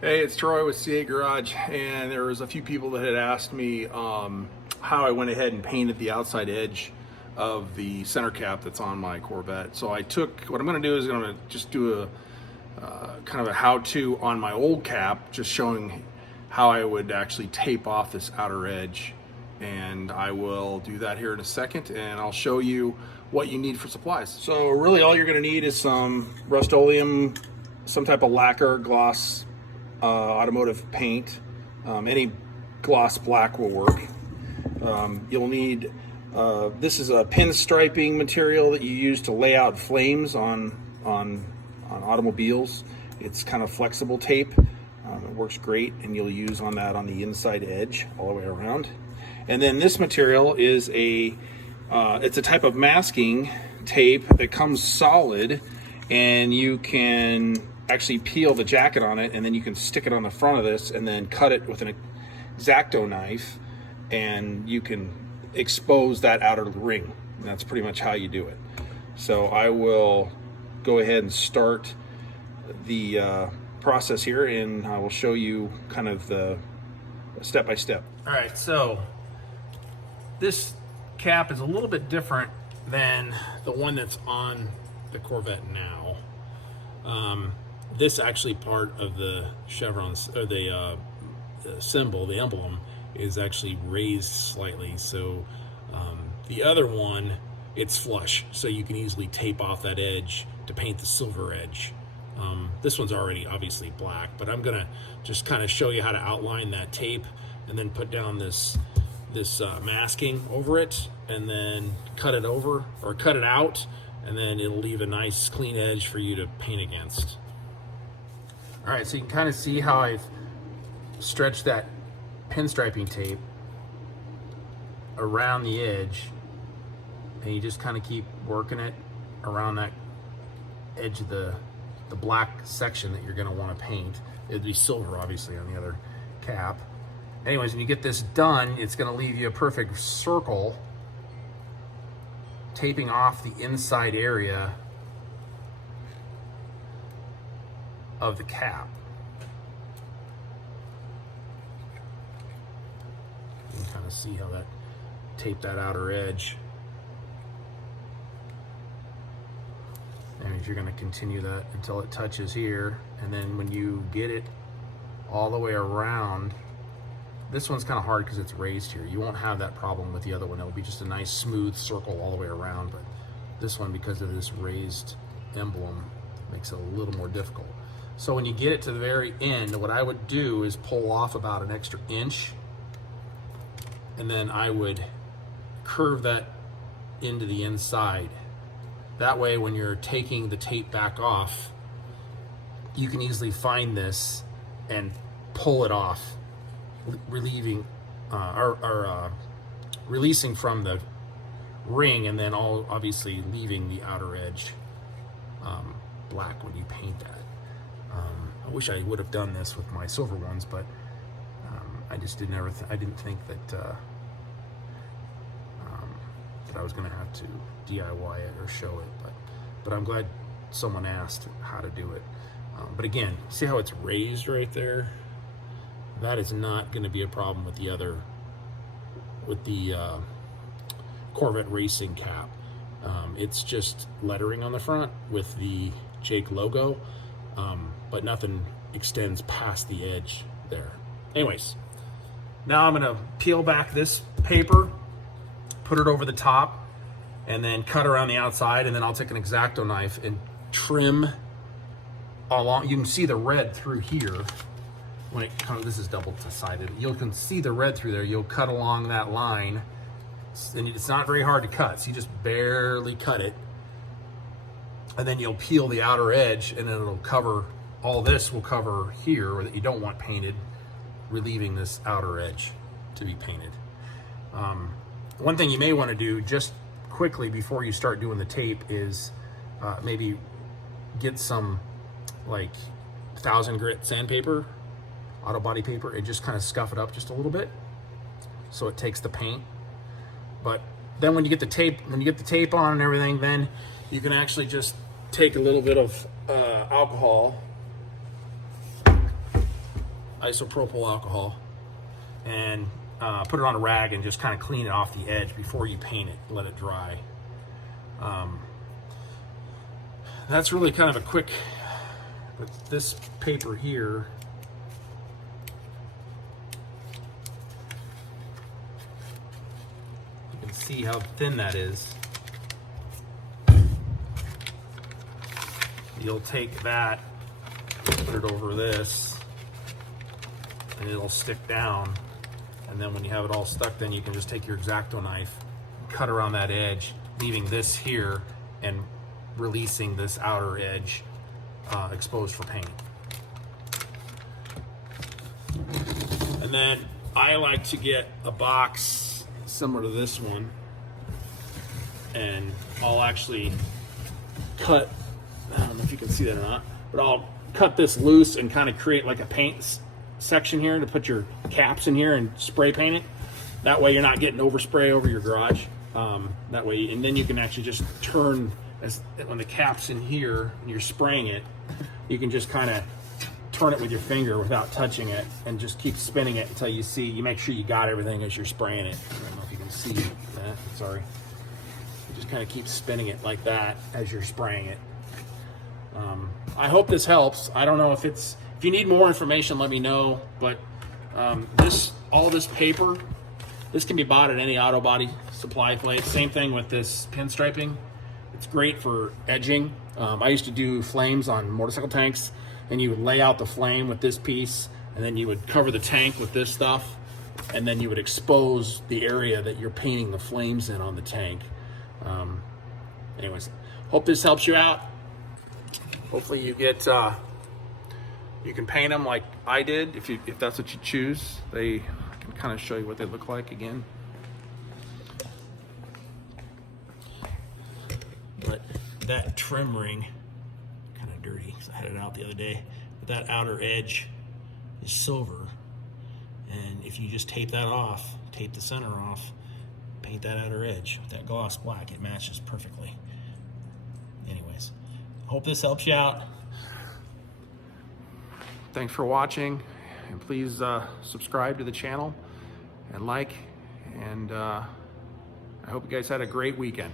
Hey, it's Troy with CA Garage, and there was a few people that had asked me how I went ahead and painted the outside edge of the center cap that's on my Corvette. So what I'm going to do is going to just do a kind of a how-to on my old cap, just showing how I would actually tape off this outer edge. And I will do that here in a second, and I'll show you what you need for supplies. So really all you're going to need is some Rust-Oleum, some type of lacquer, gloss, automotive paint. Any gloss black will work. You'll need, this is a pinstriping material that you use to lay out flames on automobiles. It's kind of flexible tape. It works great, and you'll use on the inside edge all the way around. And then this material is it's a type of masking tape that comes solid, and you can actually peel the jacket on it, and then you can stick it on the front of this and then cut it with an X-Acto knife, and you can expose that outer ring. And that's pretty much how you do it. So I will go ahead and start the process here, and I will show you kind of the step by step. All right, so this cap is a little bit different than the one that's on the Corvette now. This actually part of the chevron, or the symbol, the emblem, is actually raised slightly. So the other one, it's flush, so you can easily tape off that edge to paint the silver edge. This one's already obviously black, but I'm gonna just kind of show you how to outline that tape and then put down this masking over it, and then cut it over, or cut it out, and then it'll leave a nice clean edge for you to paint against. All right, so you can kind of see how I've stretched that pinstriping tape around the edge, and you just kind of keep working it around that edge of the black section that you're going to want to paint. It'd be silver, obviously, on the other cap. Anyways, when you get this done, it's going to leave you a perfect circle, taping off the inside area of the cap. You can kind of see how that taped that outer edge. And you're going to continue that until it touches here, and then when you get it all the way around, this one's kind of hard because it's raised here. You won't have that problem with the other one. It'll be just a nice smooth circle all the way around, but this one, because of this raised emblem, makes it a little more difficult. So when you get it to the very end, what I would do is pull off about an extra inch, and then I would curve that into the inside. That way, when you're taking the tape back off, you can easily find this and pull it off, relieving releasing from the ring, and then obviously leaving the outer edge black when you paint that. I wish I would have done this with my silver ones, but I just I didn't think that I was going to have to DIY it or show it, but I'm glad someone asked how to do it. But again, see how it's raised right there? That is not going to be a problem with the Corvette racing cap. It's just lettering on the front with the Jake logo, but nothing extends past the edge there. Anyways, now I'm going to peel back this paper, put it over the top, and then cut around the outside, and then I'll take an X-Acto knife and trim along. You can see the red through here. When it comes, this is double-sided. You can see the red through there. You'll cut along that line, and it's not very hard to cut, so you just barely cut it, and then you'll peel the outer edge, and then it'll cover, all this will cover here that you don't want painted, relieving this outer edge to be painted. One thing you may want to do just quickly before you start doing the tape is maybe get some like 1000 grit sandpaper, auto body paper, and just kind of scuff it up just a little bit so it takes the paint. But then when you get the tape on and everything, then you can actually just take a little bit of alcohol isopropyl alcohol and put it on a rag and just kind of clean it off the edge before you paint it, let it dry. That's really kind of a quick, with this paper here, you can see how thin that is. You'll take that, put it over this, and it'll stick down. And then when you have it all stuck, then you can just take your X-Acto knife, cut around that edge, leaving this here and releasing this outer edge exposed for paint. And then I like to get a box similar to this one, and I'll actually cut, I don't know if you can see that or not, but I'll cut this loose and kind of create like a paint section here to put your caps in here and spray paint it. That way you're not getting overspray over your garage. That way, and then you can actually just turn, when the cap's in here and you're spraying it, you can just kind of turn it with your finger without touching it and just keep spinning it until you make sure you got everything as you're spraying it. I don't know if you can see that, sorry. You just kind of keep spinning it like that as you're spraying it. I hope this helps. I don't know if you need more information, let me know, but all this paper, this can be bought at any auto body supply place. Same thing with this pinstriping. It's great for edging. I used to do flames on motorcycle tanks, and you would lay out the flame with this piece, and then you would cover the tank with this stuff, and then you would expose the area that you're painting the flames in on the tank. Anyways, hope this helps you out. Hopefully you get, you can paint them like I did, if that's what you choose. I can kind of show you what they look like again. But that trim ring, kind of dirty because I had it out the other day, but that outer edge is silver. And if you just tape that off, tape the center off, paint that outer edge with that gloss black, it matches perfectly. Anyways, hope this helps you out. Thanks for watching, and please subscribe to the channel and like, and I hope you guys had a great weekend.